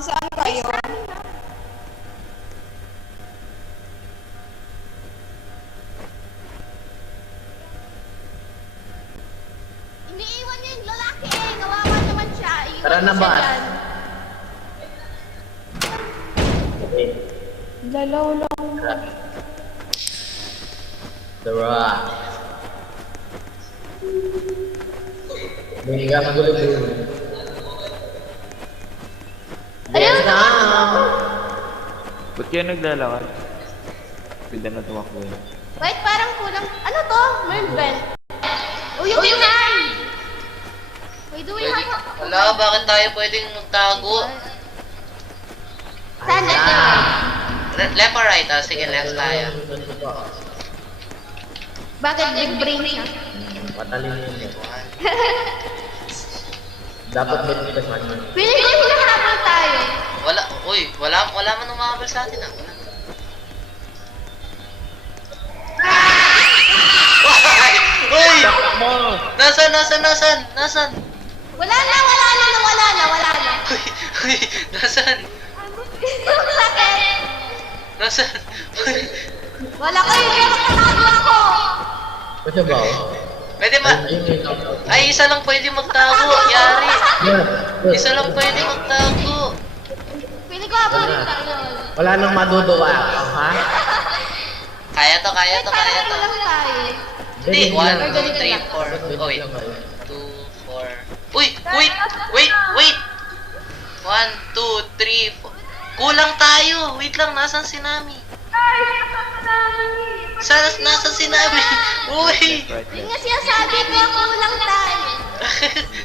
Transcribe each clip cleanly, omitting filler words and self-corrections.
Saan kayo? Iniiwan niya yung lalaki eh. Kawawa naman siya. Iiwan Tara na siya ba? dyan. Dalaw lang. Tara. Hindi ka magulo dito. Ayun! Yes, na! Ba't kayo naglalakad? Pwede na tumakbo yun. Wait, parang kulang. Ano to? Mervent. Oh, yung inay! Wait, do we have a... Wala, bakit tayo pwedeng magtago? Saan ito? Left or right? Sige, left tayo. Bakit big brain siya? Patalin yun eh. Dapat ba nila sa kanya? Pili ko hinahabol tayo. Wala, uy, wala man umabal sa atin ah. Wala. Uy! Nasaan? Wala na. Uy, nasaan? Yung sakit. Nasaan? Uy, Wala kayo, nakatago ako. Kasi ba? pwede ba? Ay, isa lang pwede magtago, yari. Isa lang pwede magtago. Pili ko habulin tayo. Wala nang maduduwa ako, ha? Kaya to. Tayo lang tayo. Hindi, 1, 2, Ganito 3, lang. 4. Oh, wait. 2, 4. Uy, wait. 1, 2, 3, 4. Kulang tayo. Wait lang, nasan si Nami? Nasan si Nami? Uy! Right, Yun left. nga sinasabi ko, kulang tayo.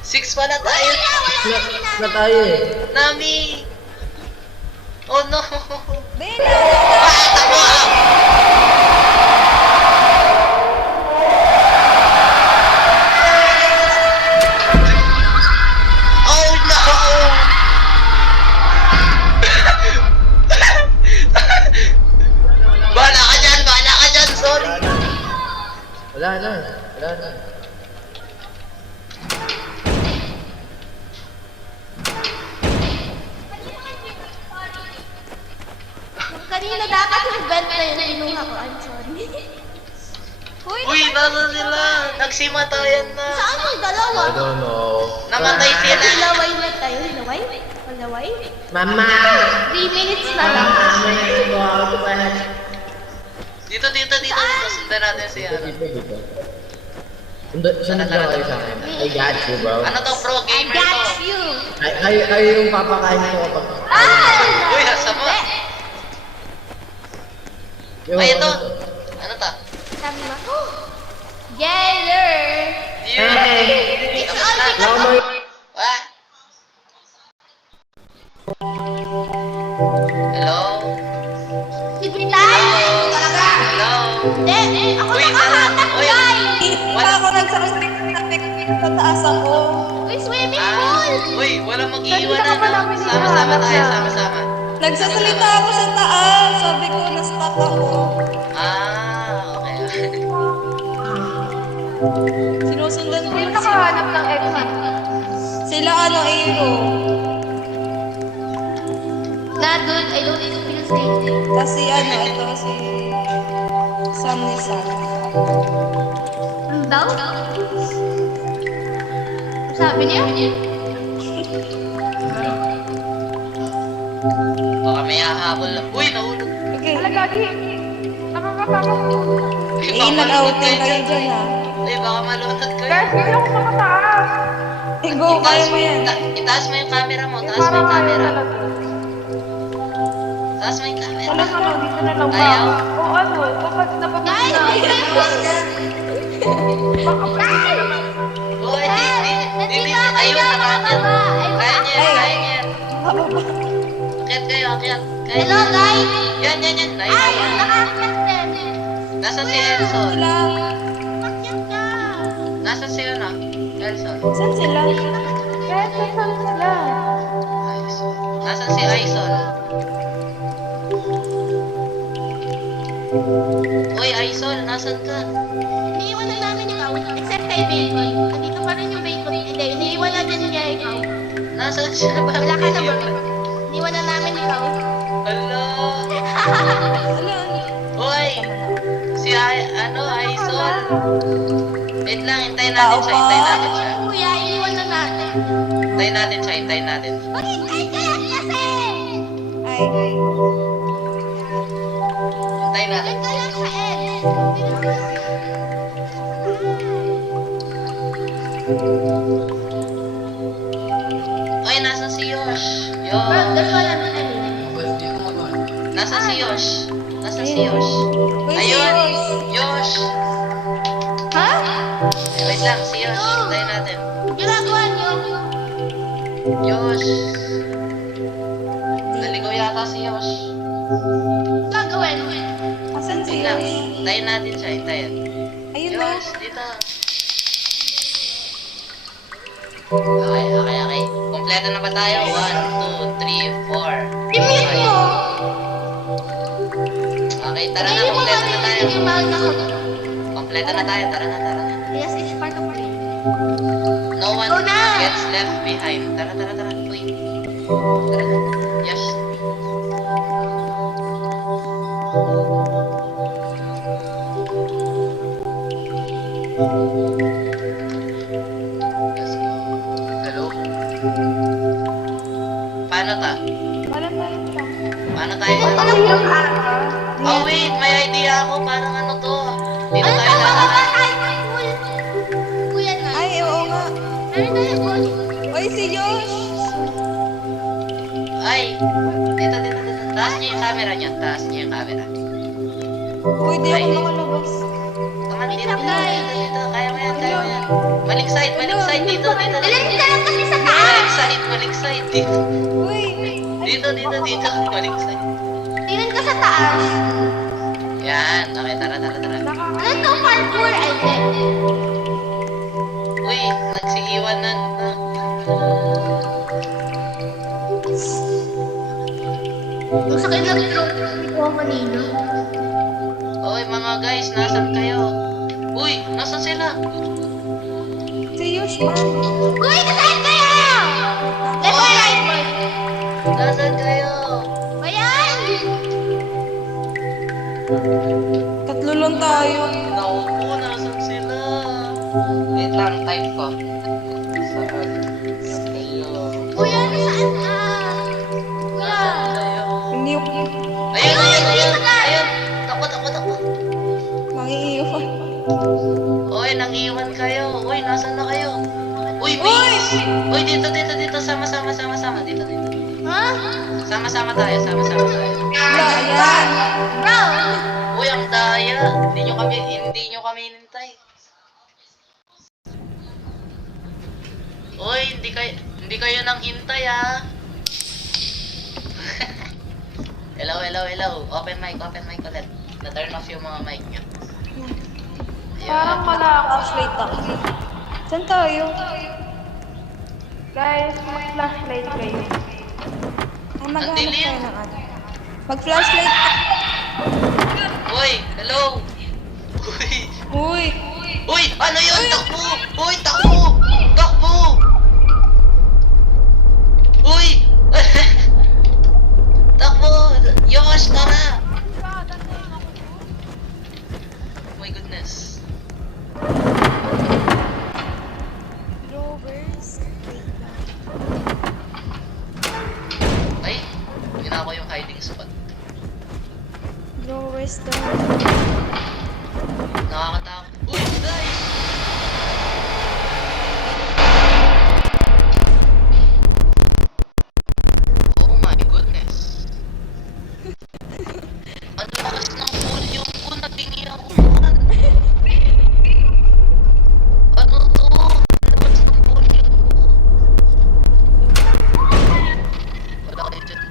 6 pala tayo. Na tayo eh. Nami! Oh no! Bella! Tama! Oh no! Bahala ka dyan! Sorry! Wala na. Kanina dapat yung vent na yun, inuha ko. I'm sorry. Uy, nasa sila? Nagsimatayan na! Saan yung dalawa? I don't know. Namatay sila! Hilaway na tayo. Hilaway? Mama! 3 minutes na lang. Dito. Sundan natin si ano. Sunod ka kayo sa akin. I got you, bro. Ano to, pro I gamer got to? you. Kayo yung papakain ko kapag... Uy, sama! Ay, ito! Ano to? Sabi mo, Yeller! Dear! It's all because of... Ah! Hello? Sibitay! Hello? Hindi, ako Uy, nakahatak, uy. guys! Wala ako nagsasabi na sa taas ako. Uy, swimming pool! Uy, walang mag-iiwan Kanina ka pa na. namin Sama-sama hinahanap tayo, na. sama-sama. Nagsasalita ako sa taas. Sabi ko, na-stop ako. Okay. Sinusundan ko yung nakahanap ng exit? sila Iro. Not good, I don't need to feel safe. Kasi ito si Sam ni Sam. Ang daw? Sabi niya? Baka may hahabol lang. Uy, nahulog. Okay. Nakakasama ko. Nag-outing kayo dyan Uy, baka malunod kayo. hindi ako makataas. Go, kaya mo yan. Itaas mo yung camera mo. Taas mo yung camera. Taas mo yung camera. dito na lang Ayaw. O ano, kapag napapagod na. Uy, hindi. Ayun na kanan. Kaya niya yan. Akyat. Hello, guys! Yan. Ay, nakakit din. Nasa si Elson. Sila. Bakit ka? Nasa si ano? Elson. Saan sila? Saan sila? Nasa si Aison. Uy, Aison, nasan ka? Iniiwan na namin ikaw. Except kay Bacon. Andito pa rin yung Bacon. Hindi, iniiwan na din niya ikaw. Nasaan siya? Wala ka na ba? Iniwan hintayin natin siya, hintayin natin siya. Kuya, iniwan na natin. Hintayin natin siya, hintayin natin. Maghintay ka lang kasi! Ay. Hintayin natin. Maghintay ka lang sa Ed. Oy, nasa si Yosh. Bro, Yosh. dalawa lang na kanina. Nasa si Yosh. Nasa si Yosh. Uy, Ayun. serious. Yosh. Ha? Wait lang, si Yosh. Hintayin natin. Ginagawa niyo. Yosh. Naligaw yata si Yosh. Gagawin. Asan si Wait lang. Yosh? Hintayin natin siya, hintayin. Ayun na. Yosh, dito. Okay. Kompleto na ba tayo? 1, 2, 3, 4. I-mute mo. Okay, tara na, Hindi mo kompleto na tayo. yung mahal na kami. Kompleto na tayo, tara na. Yes, it's part of it. No one Go na! gets left behind. Tara. Uy. Tara na. Yes. Let's go. Hello? Paano ta? Wala pa rin siya. Paano tayo? Alam mo ka? Oh wait, may idea ako. Parang ano to? Dito Ano tayo to? Bababa lalakad. tayo ng pool. Kuya na. Ay, oo nga. Ano tayo pool? Uy, si Josh! Ay! Dito. Taas niyo yung camera niyo. Taas niyo yung camera. Uy, di Ay. ako makalabas. Come on, dito. Wait lang, guys. Dito. Kaya mo yan. Maling side. Dito. Alam ka lang kasi sa taas. Maling side. Dito. Uy! Dito. Maling side. Tingnan ka sa taas. Yan. Okay, tara. Ano to? Parkour? Ay, hindi. Uy, nagsiiwan na. Yung sakit lang ko kanina. Oy, mga guys, nasan kayo? Uy, nasan sila? Si Josh man. Uy, nasaan kayo? Left or right? Nasan kayo? Ayan! Tatlo lang tayo. Naupo, nasan sila? Wait lang, type ko. Saan kayo? Kuya, nasaan ka? Kuya. Nasan kayo? Hindi ko Ayun! Takbo! mangiiwan. Uy, nang-iwan kayo. Uy, nasan na kayo? Uy, base! Uy, dito. Sama. Dito. Ha? Sama-sama tayo. Wala, yan. Bro! Uy, ang daya. Hindi nyo kami inintay. Uy, hindi kayo nang hintay, ah. Hello. Open mic ulit. Na-turn off yung mga mic nyo. Parang flashlight ako. Saan tayo? Guys, mag-flashlight kayo. Ay, maghanap dilim. tayo ng ano. Mag-flashlight ka. Uy, hello. Uy! Uy, ano yun? Takbo! Uy, takbo! Uy! Takbo! Yosh, tara! Oh my goodness. Drawers. Wait lang. Ay, ginawa ko yung hiding spot. Drawers daw. Nakakatakot. Uy, guys! Oh my goodness. Ang lakas ng volume ko, nabingi ako. Ano to? Ang lakas ng volume ko. Wala kayo dyan.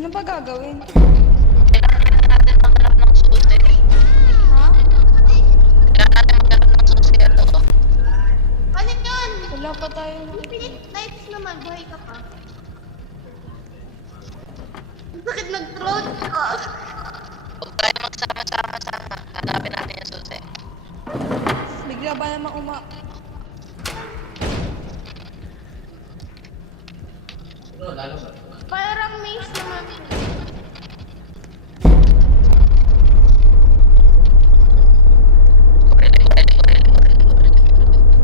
Ano ba gagawin? Kailangan natin maghanap ng susi. Ha? Kailangan natin maghanap ng susi. Ano? Ano yun? Wala pa tayo. Infinite lights naman, buhay ka pa. Ang sakit nag-throat ko. Huwag tayo magsama-sama-sama. Hanapin natin yung susi. Bigla ba naman Ano, lalo ba? Parang maze naman.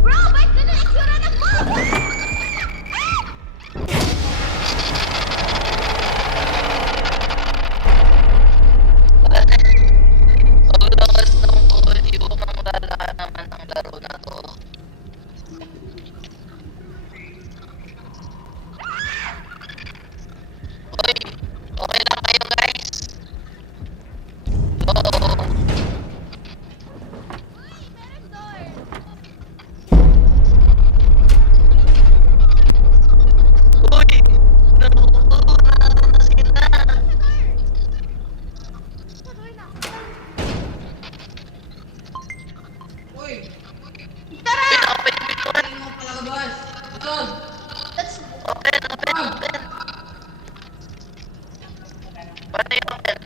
Bro, ba't ka na itsura ng ball? Ang lakas ng volume. Ang lala naman ang laro na to. Uy, okay lang kayo guys. Oo. Meron door. Uy, naku, nandun na sila. Sa door na. Uy! Tara! Open, open, open. Ano mo palabas? Ito! Let's Open, open, open. Paano yung open?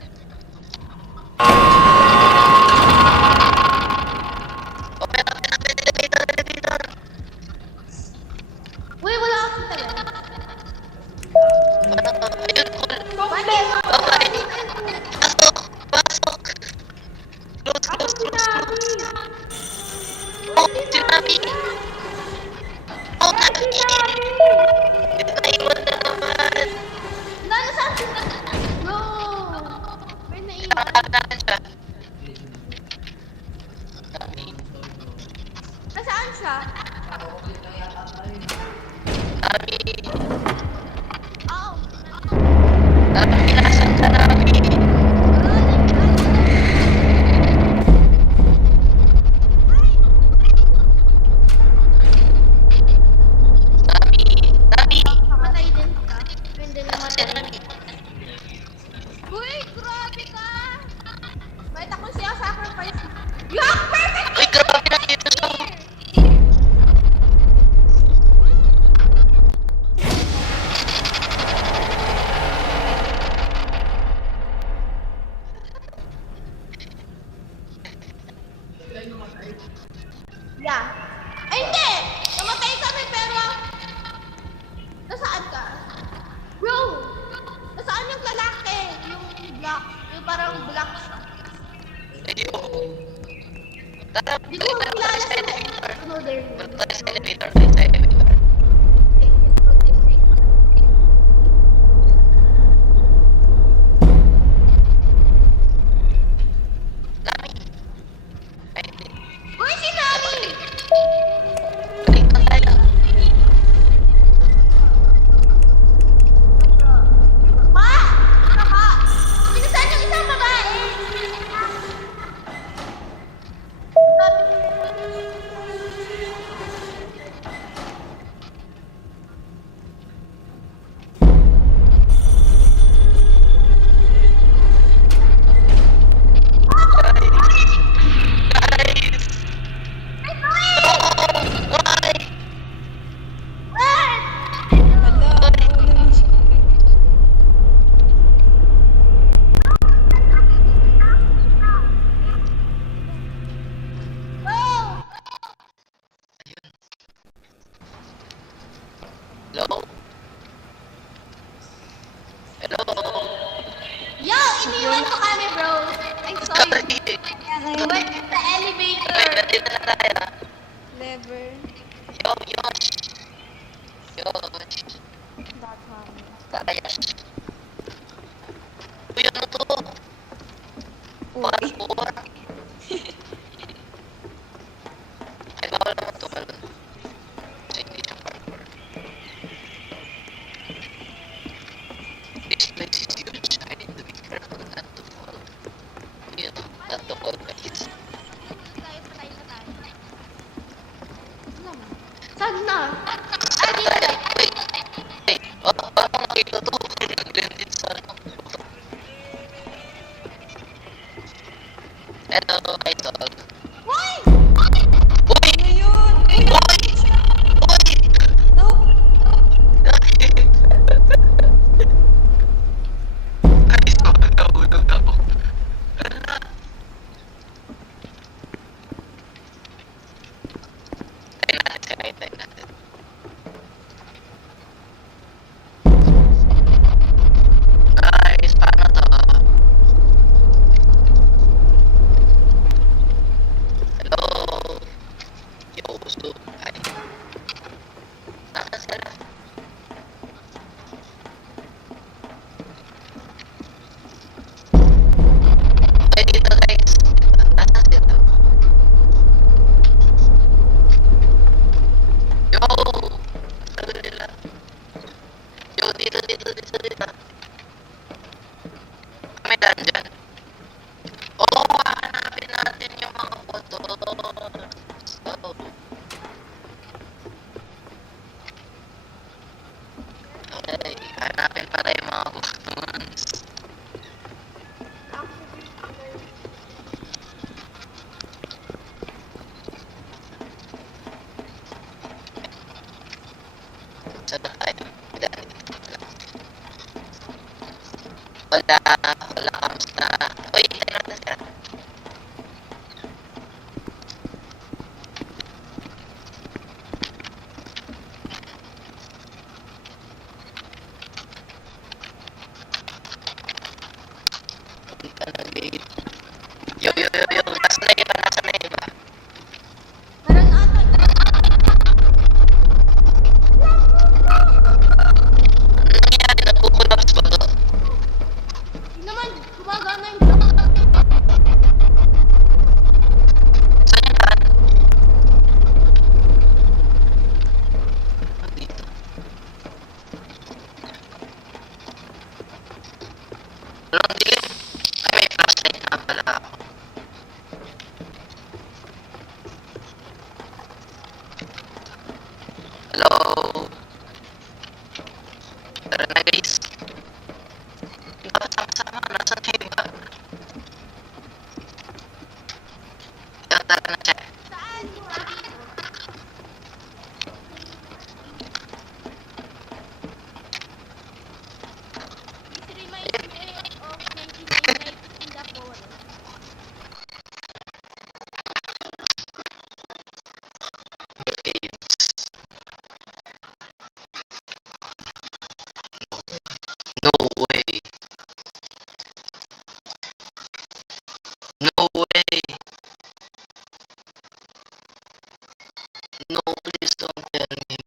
Open, open, open. Elevator, elevator. Uy, wala akong talaga. Paano to? Ayun, cool. Bakit? Bye-bye. Pasok, pasok. Close, Ako close, si close, Nami. close. Oh, si Nami. Oh, Nami. Naiwan na naman. Nasaan si Nami? Bro. May naiwan. Hanap natin siya. Nami. Nasaan siya? Nami. Oh. Nami, nasan ka, Nami? Nami. Nami. Patay din ka. Pwede naman. Nasan si Nami? Uy, grabe ka! Bakit ako siya sacrifice? Yuck! Perfect! Uy, grabe na dito siya. Yeah. Ay, hindi! Namatay kami pero... Nasaan ka? Bro! Nasaan yung lalaki? Yung black. Yung parang black siya. Ayun. Tara, Hindi balik ko tayo kilala sa sa elevator. another Balik tayo sa elevator, balik sa elevator. Nami. Ay, hindi. Uy, si Nami! Balik na tayo. Ma! Kaka! Pinasan yung isang babae! Guys! Why? What? Hala, nauna na siya. Oh! Hello? Hello? Yo! Iniwan mo kami, bro! I'm sorry. Ayan, We ayun. went to the Ay, elevator. nandito na tayo. Lever. Yo, Yosh. Yosh. Tayo. Uy, ano to? Parkour. Ay, bawal naman to pala. Kasi hindi siya parkour. This place is huge. I need to be careful not to fall. Yun, not to fall, guys. Saan na? Ay, dito. Wait. Hey, paano nakita to? Dito. May dungeon. Oo, hanapin natin yung mga photo. So, okay, hanapin pala yung mga buttons. Saan na tayo? Wala, kamusta? Uy, tayo natin siya. Hindi ka nag-gate. Yo, nasa na iba? Meron ata. Ano nangyari? Nagkukulapse ba to? Hindi naman, gumagana yung block. Saan yung daan? Dito. Walang dilim. Ay, may flashlight na pala ako. Hello? Tara na guys. Dapat sama-sama. Nasaan na iba? Tara na siya. Saan mo? Please remind me of 1999 in the forest. No way. No way. No, please don't tell me.